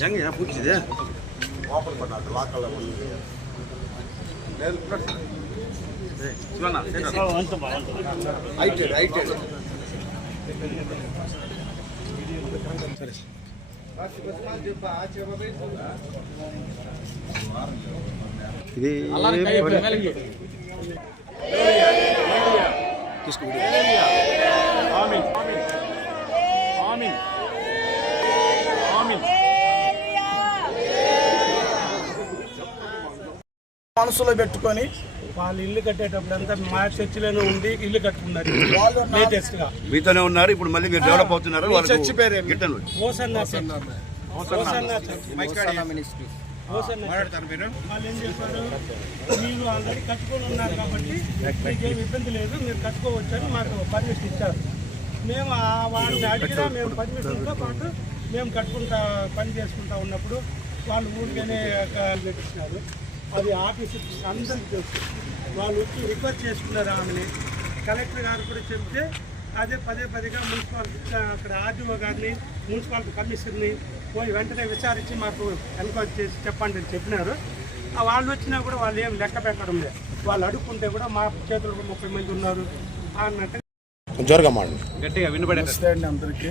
जंग यहाँ पूछ दे ओपन बना दो लॉक वाला बोल ले सुना हाइटेड किसको आमीन आमीन आमीन మనసులో పెట్టుకొని వాళ్ళు ఇల్లు కట్టేటప్పుడంతా మా చర్చిలోనే ఉండి ఇల్లు కట్టుకున్నారు. వాళ్ళు లేటెస్ట్ గా మీతోనే ఉన్నారు. ఇప్పుడు మళ్ళీ మీరు డెవలప్ అవుతున్నారు. చర్చి పేరు ఓసన్నా వాళ్ళు ఏం చెప్పారు, మీరు ఆల్రెడీ కట్టుకొని ఉన్నారు కాబట్టి మీకేం ఇబ్బంది లేదు, మీరు కట్టుకోవచ్చని మాకు పర్మిషన్ ఇచ్చారు. మేము వాళ్ళని అడిగినా మేము పర్మిషన్తో పాటు మేము కట్టుకుంటా పని చేసుకుంటా ఉన్నప్పుడు వాళ్ళు ఊరికనే పెట్టించినారు. అది ఆఫీసు అందరికి తెలుసు. వాళ్ళు వచ్చి రిక్వెస్ట్ చేసుకున్నారు ఆమెని. కలెక్టర్ గారు కూడా చెప్తే అదే పదేగా మున్సిపాలిటీ అక్కడ ఆర్డీఓ గారిని మున్సిపాలిటీ కమిషనర్ని పోయి వెంటనే విచారించి మాకు ఎన్క్వైరీ చేసి చెప్పండి అని చెప్పినారు. వాళ్ళు వచ్చినా కూడా వాళ్ళు ఏం లెక్క పెట్టడం లేదు. వాళ్ళు అడుక్కుంటే కూడా మా చేతులకు 30 మంది ఉన్నారు అన్నట్టు గట్టిగా వినపడే అందరికీ.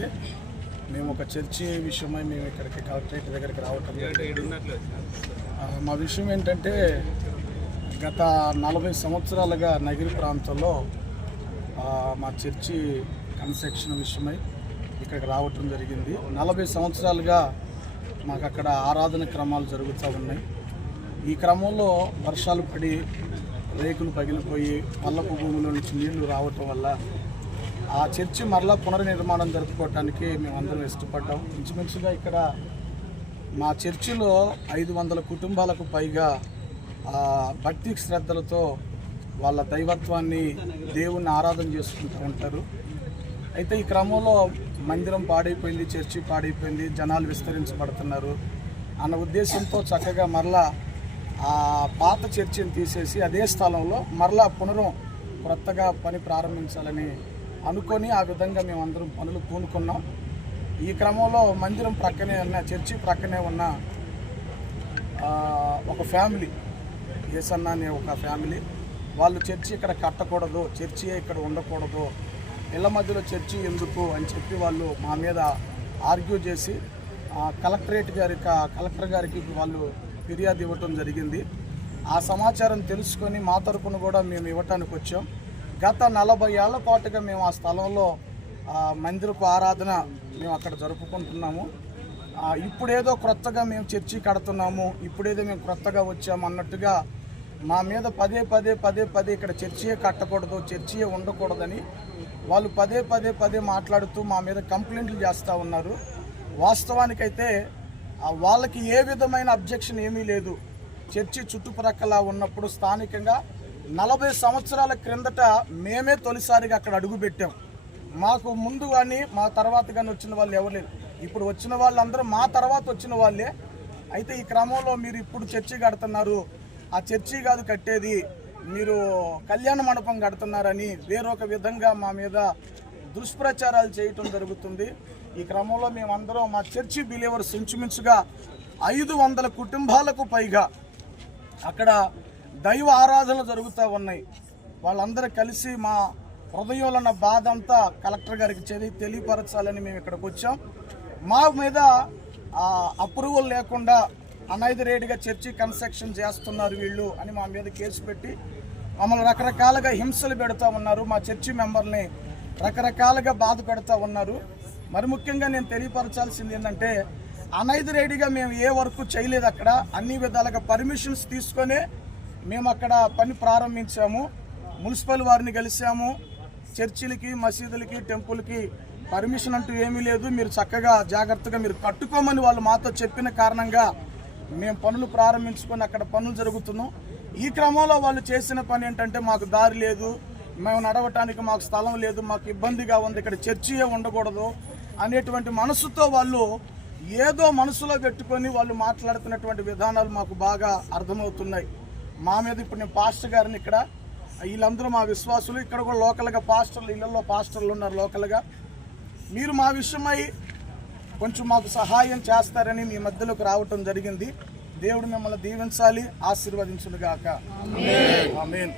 మేము ఒక చర్చి విషయమై మేము ఇక్కడికి కలెక్టరేట్ దగ్గరికి రావటం. మా విషయం ఏంటంటే గత 40 సంవత్సరాలుగా నగిరి ప్రాంతంలో మా చర్చి కన్స్ట్రక్షన్ విషయమై ఇక్కడికి రావటం జరిగింది. 40 సంవత్సరాలుగా మాకు అక్కడ ఆరాధన క్రమాలు జరుగుతూ ఉన్నాయి. ఈ క్రమంలో వర్షాలు పడి రేకులు పగిలిపోయి పల్లపు భూమిలో నుంచి నీళ్లు రావటం వల్ల ఆ చర్చి మరలా పునర్నిర్మాణం జరుపుకోవటానికి మేమందరం ఇష్టపడ్డాం. ఇంచుమించుగా ఇక్కడ మా చర్చిలో 500 కుటుంబాలకు పైగా భక్తి శ్రద్ధలతో వాళ్ళ దైవత్వాన్ని దేవుణ్ణి ఆరాధన చేసుకుంటూ ఉంటారు. అయితే ఈ క్రమంలో మందిరం పాడైపోయింది, చర్చి పాడైపోయింది, జనాలు విస్తరించబడుతున్నారు అన్న ఉద్దేశంతో చక్కగా మరలా ఆ పాత చర్చిని తీసేసి అదే స్థలంలో మరలా కొత్తగా పని ప్రారంభించాలని అనుకొని ఆ విధంగా మేమందరం పనులు పూనుకున్నాం. ఈ క్రమంలో మందిరం ప్రక్కనే ఉన్న చర్చి ప్రక్కనే ఉన్న ఒక ఫ్యామిలీ, ఏసన్న అనే ఒక ఫ్యామిలీ, వాళ్ళు చర్చి ఇక్కడ కట్టకూడదు, చర్చి ఇక్కడ ఉండకూడదు, ఇళ్ళ మధ్యలో చర్చి ఎందుకు అని చెప్పి వాళ్ళు మా మీద ఆర్గ్యూ చేసి కలెక్టర్ గారికి వాళ్ళు ఫిర్యాదు ఇవ్వటం జరిగింది. ఆ సమాచారం తెలుసుకొని మా తరపున కూడా మేము ఇవ్వటానికి వచ్చాం. గత 40 ఏళ్ల పాటుగా మేము ఆ స్థలంలో మందిరపు ఆరాధన మేము అక్కడ జరుపుకుంటున్నాము. ఇప్పుడేదో క్రొత్తగా మేము చర్చి కడుతున్నాము, ఇప్పుడేదో మేము క్రొత్తగా వచ్చాము అన్నట్టుగా మా మీద పదే ఇక్కడ చర్చియే కట్టకూడదు, చర్చియే ఉండకూడదని వాళ్ళు పదే మాట్లాడుతూ మా మీద కంప్లైంట్లు చేస్తూ ఉన్నారు. వాస్తవానికైతే వాళ్ళకి ఏ విధమైన అబ్జెక్షన్ ఏమీ లేదు. చర్చి చుట్టుప్రక్కల ఉన్నప్పుడు స్థానికంగా 40 సంవత్సరాల క్రిందట మేమే తొలిసారిగా అక్కడ అడుగుపెట్టాం. మాకు ముందు కానీ మా తర్వాత కానీ వచ్చిన వాళ్ళు ఎవరు లేరు. ఇప్పుడు వచ్చిన వాళ్ళందరూ మా తర్వాత వచ్చిన వాళ్ళే. అయితే ఈ క్రమంలో మీరు ఇప్పుడు చర్చి కడుతున్నారు, ఆ చర్చి కాదు కట్టేది, మీరు కళ్యాణ మండపం కడుతున్నారని వేరొక విధంగా మా మీద దుష్ప్రచారాలు చేయటం జరుగుతుంది. ఈ క్రమంలో మేమందరం మా చర్చి బిలీవర్స్ ఇంచుమించుగా 500 కుటుంబాలకు పైగా అక్కడ దైవ ఆరాధనలు జరుగుతూ ఉన్నాయి. వాళ్ళందరూ కలిసి మా హృదయంలో ఉన్న బాధ అంతా కలెక్టర్ గారికి తెలియపరచాలని మేము ఇక్కడికి వచ్చాం. మా మీద అప్రూవల్ లేకుండా అనైథరైజ్డ్గా చర్చి కన్స్ట్రక్షన్ చేస్తున్నారు వీళ్ళు అని మా మీద కేసు పెట్టి మమ్మల్ని రకరకాలుగా హింసలు పెడుతూ ఉన్నారు. మా చర్చి మెంబర్ని రకరకాలుగా బాధ పెడుతూ ఉన్నారు. మరి ముఖ్యంగా నేను తెలియపరచాల్సింది ఏంటంటే అనైథరైజ్డ్గా మేము ఏ వర్క్ చేయలేదు. అక్కడ అన్ని విధాలుగా పర్మిషన్స్ తీసుకొనే మేము అక్కడ పని ప్రారంభించాము. మున్సిపల్ వారిని కలిసాము. చర్చిలకి, మసీదులకి, టెంపుల్కి పర్మిషన్ అంటూ ఏమీ లేదు, మీరు చక్కగా జాగ్రత్తగా మీరు కట్టుకోమని వాళ్ళు మాతో చెప్పిన కారణంగా మేము పనులు ప్రారంభించుకొని అక్కడ పనులు జరుగుతున్నాం. ఈ క్రమంలో వాళ్ళు చేసిన పని ఏంటంటే మాకు దారి లేదు, మేము నడవటానికి మాకు స్థలం లేదు, మాకు ఇబ్బందిగా ఉంది, ఇక్కడ చర్చియే ఉండకూడదు అనేటువంటి మనసుతో వాళ్ళు ఏదో మనసులో పెట్టుకొని వాళ్ళు మాట్లాడుతున్నటువంటి విధానాలు మాకు బాగా అర్థమవుతున్నాయి. మా మీద ఇప్పుడు నేను పాస్టర్ గారిని ఇక్కడ వీళ్ళందరూ మా విశ్వాసులు, ఇక్కడ కూడా లోకల్గా పాస్టర్లు, ఇళ్లలో పాస్టర్లు ఉన్నారు లోకల్గా. మీరు మా విషయమై కొంచెం మాకు సహాయం చేస్తారని మీ మధ్యలోకి రావటం జరిగింది. దేవుడు మిమ్మల్ని దీవించాలి, ఆశీర్వదించును గాక. ఆమేన్.